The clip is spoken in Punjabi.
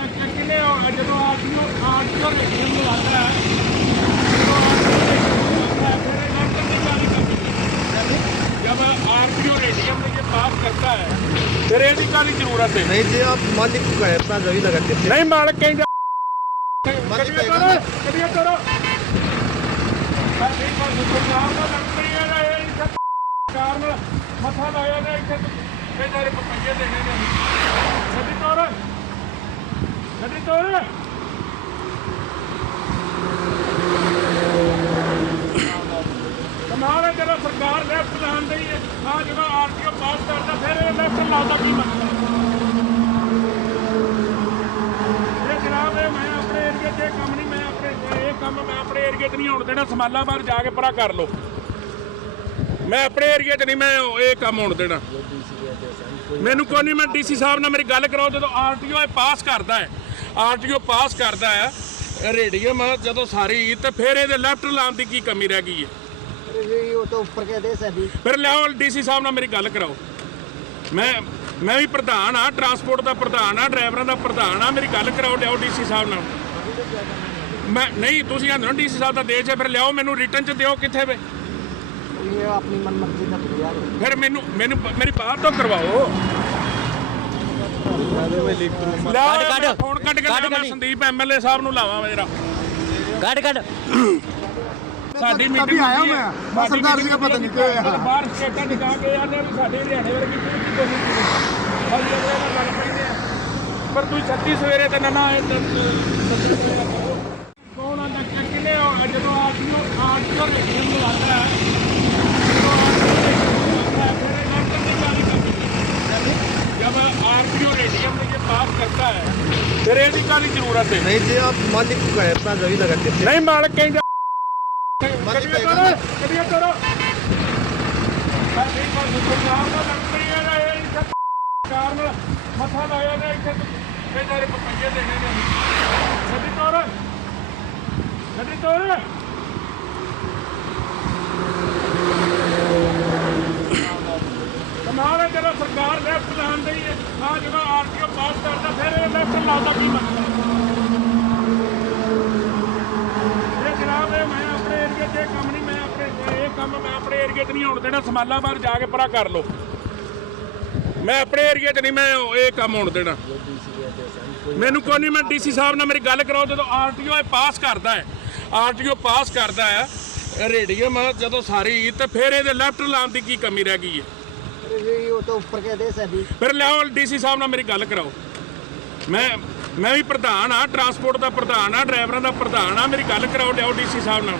ਆਉਂਦਾ ਕਿੰਨੇ ਉਹ ਜਦੋਂ ਆਰਟੀਓ ਆਰਟੀਓ ਰੇਡੀਅਮ ਲਗਾਤਾ ਹੈ ਜਦੋਂ आरटीओ जब आरटीओ रेडियम में ये पास करता है फिर ਇਹਦੀ ਕਾਹਦੀ ਜ਼ਰੂਰਤ ਹੈ नहीं जी आप मालिक को कहे अपना रवि लगा देते ਨਹੀਂ ਮਾਲਕ ਕਹਿੰਦਾ ਮਾਲਿਕ ਕਰੀਏ ਕਹੇਗਾ ਕਰੋ ਕਰੀਏ ਕਰੋ ਮੈਂ ਨਹੀਂ ਪਰ ਸਰਕਾਰ ਦਾ ਲੱਗਦੀ ਹੈ ਨਾ ਇਹ ਇੱਥੇ ਸਰਕਾਰ ਨਾਲ ਮੱਥਾ ਲਾਇਆ ਨਾ ਇੱਥੇ ਤੇ ਸਾਰੇ ਪਪਈਏ ਦੇਣੇ ਨੇ ਗੱਡੀ ਤੋਰ ਗੱਡੀ ਤੋਰ ਕਮਾਲ ਹੈ ਜਦੋਂ ਸਰਕਾਰ ਲੈਫਟ ਲਾਉਂਦੀ ਹੈ ਆ ਜਦੋਂ ਆਰਟੀਓ ਪਾਸ ਕਰਦਾ ਫਿਰ ਇਹ ਲੈਫਟ ਲਾਉਂਦਾ ਕੀ ਮਤਲਬ ਇਹ ਜਨਾਬ ਇਹ ਮੈਂ ਆਪਣੇ ਏਰੀਏ 'ਚ ਇਹ ਕੰਮ ਨਹੀਂ ਮੈਂ ਆਪਣੇ ਇਹ ਕੰਮ ਮੈਂ ਆਪਣੇ ਏਰੀਏ 'ਚ ਨਹੀਂ ਆਉਣ ਦੇਣਾ। ਸਮਾਲਾਬਾਦ ਜਾ ਕੇ ਪਰਾ ਕਰ ਲਓ ਮੈਂ ਆਪਣੇ ਏਰੀਏ 'ਚ ਨਹੀਂ, ਮੈਂ ਇਹ ਕੰਮ ਹੋਣ ਦੇਣਾ। ਮੈਨੂੰ ਕੋਈ ਨਹੀਂ, ਮੈਂ ਡੀਸੀ ਸਾਹਿਬ ਨਾਲ ਮੇਰੀ ਗੱਲ ਕਰਾਓ, ਜਦੋਂ ਆਰਟੀਓ ਇਹ ਪਾਸ ਕਰਦਾ ਹੈ। ਆਰਟੀਓ ਪਾਸ ਕਰਦਾ ਆ ਰੇਡੀਅਮ ਜਦੋਂ ਸਾਰੀ ਤੇ ਫਿਰ ਇਹਦੇ ਲੈਫਟ ਲਾਉਣ ਦੀ ਕੀ ਕਮੀ ਰਹਿ ਗਈ ਹੈ? ਜੀ ਉਹ ਤੋਂ ਉੱਪਰ ਕੇ ਦੇ ਫਿਰ ਲਿਆਓ ਡੀਸੀ ਸਾਹਿਬ ਨਾਲ ਮੇਰੀ ਗੱਲ ਕਰਾਓ। ਮੈਂ ਮੈਂ ਵੀ ਪ੍ਰਧਾਨ ਆ ਟਰਾਂਸਪੋਰਟ ਦਾ ਪ੍ਰਧਾਨ ਆ ਡਰਾਈਵਰਾਂ ਦਾ ਪ੍ਰਧਾਨ ਆ ਮੇਰੀ ਗੱਲ ਕਰਾਓ ਲਿਆਓ ਡੀਸੀ ਸਾਹਿਬ ਨਾਲ। ਮੈਂ ਨਹੀਂ ਤੁਸੀਂ ਆਂਦੇ ਹੋ ਡੀਸੀ ਸਾਹਿਬ ਦਾ ਦੇਸ਼ ਹੈ ਫਿਰ ਲਿਆਓ ਮੈਨੂੰ ਰਿਟਰਨ ਚ ਦਿਓ ਕਿੱਥੇ ਵੇ? ਇਹ ਆਪਣੀ ਮਨਮਰਜ਼ੀ ਦਾ ਪਿਆ ਫਿਰ ਮੈਨੂੰ ਮੈਨੂੰ ਮੇਰੀ ਬਾਹਰ ਤੋਂ ਕਰਵਾਓ। ਕੱਢ ਕੱਢ। ਫੋਨ ਕੱਢ ਕੇ ਕੱਢ ਮੈਂ ਸੰਦੀਪ ਐਮਐਲਏ ਸਾਹਿਬ ਨੂੰ ਲਾਵਾਂ ਮੇਰਾ। ਕੱਢ ਕੱਢ। ਸਾਡੀ ਮੀਟਿੰਗ ਆਇਆ ਮੈਂ। ਮੈਂ ਸਰਦਾਰ ਜੀ ਦਾ ਪਤਾ ਨਹੀਂ ਕਿਉਂ ਆਇਆ ਬਾਹਰ ਸਟੇਟਾਂ ਟਿਕਾ ਕੇ ਆ ਨੇ ਸਾਡੇ ਹਰਿਆਣੇ ਵਰਗੀ ਕੀ ਕੋਸ਼ਿਸ਼ ਕੀਤੀ ਅੱਜ ਇਹਨਾਂ ਨਾਲ ਲੜ ਪੈਂਦੇ ਆ। ਪਰ ਤੂੰ 36 ਸਵੇਰੇ ਤੇ ਨਾ ਕੌਣ ਆਂਦਾ ਕਿੰਨੇ ਜਦੋਂ ਆਰਟੀਓ ਆਰਟੀਓ ਰੇਟਿੰਗ ਲਾ फिर ਇਹਦੀ ਕਾਹਦੀ ਜ਼ਰੂਰਤ ਹੈ नहीं जी आप मालिक को कहे अपना रवि लगा देते ਨਹੀਂ ਮਾਲਕ ਕਹਿੰਦਾ ਮਾਲਿਕ ਕਰੀਏ ਕਹੇਗਾ ਕਰੋ ਨਾ। ਕਰੀਏ ਕਰੋ ਮੈਂ ਨਹੀਂ ਪਰ ਸਰਕਾਰ ਦਾ ਲੱਗਦੀ ਹੈ ਨਾ ਇਹ ਇੱਥੇ ਸਰਕਾਰ ਨਾਲ ਮੱਥਾ ਲਾਇਆ ਨਾ ਇੱਥੇ ਤੇ ਸਾਰੇ ਪਪਈਏ ਦੇਣੇ ਨੇ ਗੱਡੀ ਤੋਰ ਗੱਡੀ ਤੋਰ ਕੰਮ ਮੈਂ ਆਪਣੇ ਏਰੀਆ 'ਚ ਨਹੀਂ ਹੋਣ ਦੇਣਾ, ਸਮਾਲਾਬਾਦ ਜਾ ਕੇ ਪਰਾ ਕਰ ਲਓ। ਮੈਂ ਆਪਣੇ ਏਰੀਆ 'ਚ ਨਹੀਂ, ਮੈਂ ਇਹ ਕੰਮ ਹੋਣ ਦੇਣਾ। ਮੈਨੂੰ ਕੋਈ ਨਹੀਂ, ਮੈਂ ਡੀਸੀ ਸਾਹਿਬ ਨਾਲ ਮੇਰੀ ਗੱਲ ਕਰਾਓ, ਜਦੋਂ ਆਰਟੀਓ ਇਹ ਪਾਸ ਕਰਦਾ ਹੈ, ਆਰਟੀਓ ਪਾਸ ਕਰਦਾ ਹੈ ਰੇਡੀਅਮ ਜਦੋਂ ਸਾਰੀ, ਤੇ ਫਿਰ ਇਹਦੇ ਲੈਫਟ ਲਾਮ ਦੀ ਕੀ ਕਮੀ ਰਹਿ ਗਈ ਹੈ? ਫਿਰ ਲਿਆਓ ਡੀਸੀ ਸਾਹਿਬ ਨਾਲ ਮੇਰੀ ਗੱਲ ਕਰਾਓ। ਮੈਂ ਮੈਂ ਵੀ ਪ੍ਰਧਾਨ ਆ ਟਰਾਂਸਪੋਰਟ ਦਾ ਪ੍ਰਧਾਨ ਆ ਡਰਾਈਵਰਾਂ ਦਾ ਪ੍ਰਧਾਨ ਆ ਮੇਰੀ ਗੱਲ ਕਰਾਓ, ਲਿਆਓ ਡੀਸੀ ਸਾਹਿਬ ਨਾਲ।